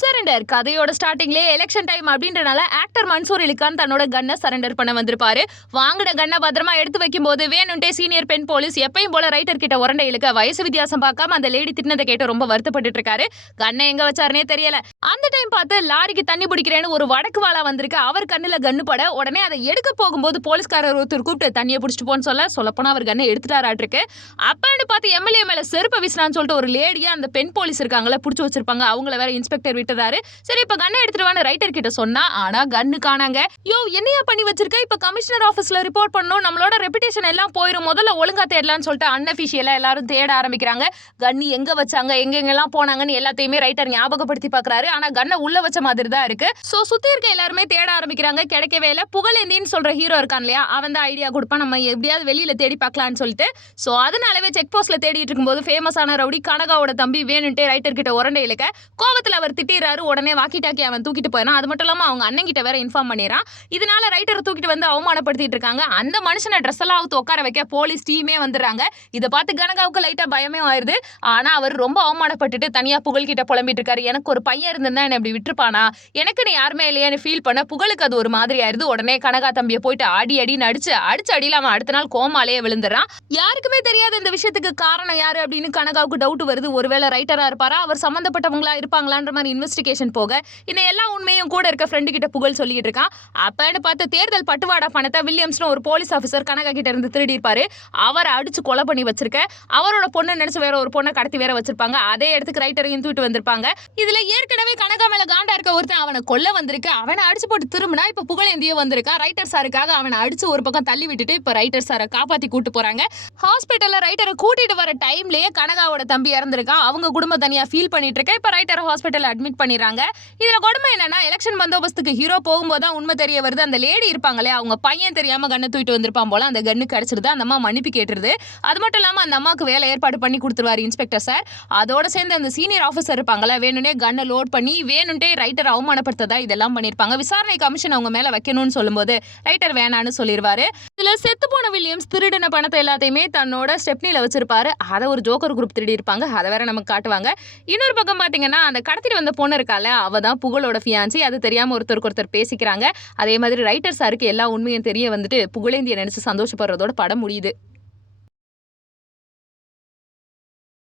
Surrender கதையோட ஸ்டார்டிங்லேயே election time அப்படின்றனால ஆக்டர் மன்சூர் அலிகான் தன்னோட கன்னை சரண்டர் பண்ண வந்திருப்பாரு. வாங்கின கன்னை பத்திரமா எடுத்து வைக்கும்போது வேணும்ட்டே சீனியர் பெண் போலீஸ் எப்பயும் போல ரைட்டர் கிட்ட உரண்டை இழுக்க வயசு வித்தியாசம் பார்க்காம அந்த லேடி திட்டினதை கேட்டு ரொம்ப வருத்தப்பட்டு இருக்காரு கண்ணை எங்க வச்சாருனே தெரியல. அந்த டைம் பார்த்து லாரிக்கு தண்ணி பிடிக்கிறேன்னு ஒரு வடக்கு வாழா வந்திருக்கு. அவர் கண்ணுல கண்ணு பட உடனே அதை எடுக்க போகும்போது போலீஸ்காரர் ஒருத்தர் கூப்பிட்டு தண்ணியை பிடிச்சிட்டு போன்னு சொல்ல சொல்லப்போனா அவர் கண்ணை எடுத்துட்டாராட்டிருக்கு அப்பான்னு பார்த்து எம்எல்ஏ மேல செருப்ப வீசினான்னு சொல்லிட்டு ஒரு லேடியா அந்த பெண் போலீஸ் இருக்காங்களா பிடிச்சி வச்சிருப்பாங்க. அவங்கள வேற இன்ஸ்பெக்டர் விட்டுறாரு சரி இப்ப கண்ணை எடுத்துட்டு ரைட்டர் கிட்ட சொன்னா ஆனா கன்னு காணாங்க. யோ என்னையா பண்ணி வச்சிருக்க? இப்ப கமிஷனர் ஆபீஸ்ல ரிப்போர்ட் பண்ணணும் நம்மளோட ரெputation எல்லாம் போயிடும் முதல்ல ஒழுங்கா தேடலாம்னு சொல்லிட்டு அன்அபிஷியலா எல்லாரும் தேட ஆரம்பிக்கிறாங்க. கன்னு எங்க வச்சாங்க எங்க எங்கெல்லாம் போனாங்கன்னு எல்லாத்தையுமே ரைட்டர் ஞாபகப்படுத்தி பாக்குறாரு. ஆனா கண்ணை உள்ள வச்ச மாதிரி தான் இருக்கு. சோ சுத்தி இருக்க எல்லாருமே தேட ஆரம்பிக்கிறாங்க. கிடைக்கவே இல்ல. புகழேந்தின்னு சொல்ற ஹீரோ இருக்கான் இல்லையா? அவன் தான் ஐடியா கொடுப்பான். நம்ம எப்படியாவது வெளியில தேடி பார்க்கலாம்னு சொல்லிட்டு. சோ அதனாலவே செக் போஸ்ட்ல தேடிட்டு இருக்கும்போது ஃபேமஸான ரவுடி கனகாவோட தம்பி வேணுன்ட்டே ரைட்டர் கிட்ட உரண்டை இழுக்க. கோவத்தில் அவர் திட்டி திட்டிடுறாரு உடனே வாக்கி டாக்கி அவன் தூக்கிட்டு போயிடான் அது மட்டும் இல்லாமல் அவங்க அண்ணன் கிட்ட வேற இன்ஃபார்ம் பண்ணிடுறான் இதனால ரைட்டரை தூக்கிட்டு வந்து அவமானப்படுத்திட்டு இருக்காங்க. அந்த மனுஷனை ட்ரெஸ் எல்லாம் அவுத்து உட்கார வைக்க போலீஸ் டீமே வந்துடுறாங்க. இதை பார்த்து கனகாவுக்கு லைட்டா பயமே ஆயிடுது ஆனா அவர் ரொம்ப அவமானப்பட்டுட்டு தனியா புகழ்கிட்ட புலம்பிட்டு இருக்காரு. எனக்கு ஒரு பையன் இருந்தா என்ன இப்படி விட்டுருப்பானா? எனக்குன்னு யாருமே இல்லையான்னு ஃபீல் பண்ண புகழுக்கு அது ஒரு மாதிரி ஆயிருது. உடனே கனகா தம்பியை போயிட்டு அடி அடின்னு அடிச்சு அடிச்சு அடியில் அவன் அடுத்த நாள் கோமாலேயே விழுந்துடுறான். யாருக்குமே தெரியாத இந்த விஷயத்துக்கு காரணம் யாரு அப்படின்னு கனகாவுக்கு டவுட் வருது. ஒருவேளை ரைட்டரா இருப்பாரா? அவர் சம்மந்தப்பட்டவங்களா இருப்பாங்களான்ற மாதிரி இன்வெஸ்டிகேஷன் போக இந்த எல்லா உண்மையும் கூட இருக்க ஃப்ரெண்டு கிட்ட புகழ் சொல்லிட்டு இருக்கான். அப்பன்னு பார்த்து தேர்தல் பட்டுவாடா பணத்தை வில்லியம்ஸ்னு ஒரு போலீஸ் ஆஃபீஸர் கனகா கிட்ட இருந்து திருடியிருப்பாரு. அவரை அடிச்சு கொலை பண்ணி வச்சிருக்க. அவரோட பொண்ணு நினைச்சு வேற ஒரு பொண்ணை கடத்தி வேற வச்சிருப்பாங்க. அதே இடத்துக்கு ரைட்டரையும் தூக்கிட்டு வந்திருப்பாங்க. இதுல ஏற்கனவே கனகா மேல காண்டா இருக்க ஒருத்தன் அவனை கொல்ல வந்திருக்கு. அவனை அடிச்சு போட்டு திரும்பினா இப்ப புகழேந்தியோ வந்திருக்கான் ரைட்டர் சாருக்காக அவனை அடிச்சு ஒரு பக்கம் தள்ளி விட்டுட்டு இப்ப ரைட்டர் சாரை காப்பாத்தி கூட்டு போறாங்க. ஹாஸ்பிட்டல்ல ரைட்டரை கூட்டிட்டு வர டைம்லயே கனகாவோட தம்பி இறந்திருக்கான். அவங்க குடும்பம் தனியா ஃபீல் பண்ணிட்டு இருக்க. இப்ப ரைட்டர் ஹாஸ்பிட்டல் அட்மிட் பண்ணிடுறாங்க. இதில் கொடுமை என்னன்னா எலெக்ஷன் பந்தோபஸ்துக்கு ஹீரோ போகும்போது தான் உண்மை தெரிய வருது. அந்த லேடி இருப்பாங்களே அவங்க பையன் தெரியாமல் கண்ணை தூக்கிட்டு வந்திருப்பான் போல அந்த கன்னு கிடச்சிருது அந்த அம்மா மன்னிப்பு கேட்டுருது. அது மட்டும் இல்லாமல் அந்த அம்மாவுக்கு வேலை ஏற்பாடு பண்ணி கொடுத்துருவாரு இன்ஸ்பெக்டர் சார் அதோட சேர்ந்து அந்த சீனியர் ஆஃபீஸர் இருப்பாங்களே வேணும்னே கண்ணை லோட் பண்ணி வேணும்ட்டே ரைட்டர் அவமானப்படுத்ததா இதெல்லாம் பண்ணியிருப்பாங்க விசாரணை கமிஷன் அவங்க மேலே வைக்கணும்னு சொல்லும்போது ரைட்டர் வேணான்னு சொல்லிடுவாரு இதில் செத்து போன வில்லியம்ஸ் திருடின பணத்தை எல்லாத்தையுமே தன்னோட ஸ்டெப்னியில் வச்சிருப்பாரு. அதை ஒரு ஜோக்கர் குரூப் திருடி இருப்பாங்க அதை வேற நமக்கு காட்டுவாங்க. இன்னொரு பக்கம் பார்த்தீங்கன்னா அந்த கடத்திட்டு வந்த பொண்ணு இருக்கால அவ தான் புகழோட ஃபியான்சி அது தெரியாம ஒருத்தருக்கு ஒருத்தர் பேசிக்கிறாங்க. அதே மாதிரி ரைட்டர் சாருக்கு எல்லா உண்மையும் தெரிய வந்துட்டு புகழேந்திய நினைச்சு சந்தோஷப்படுறதோட படம் முடியுது.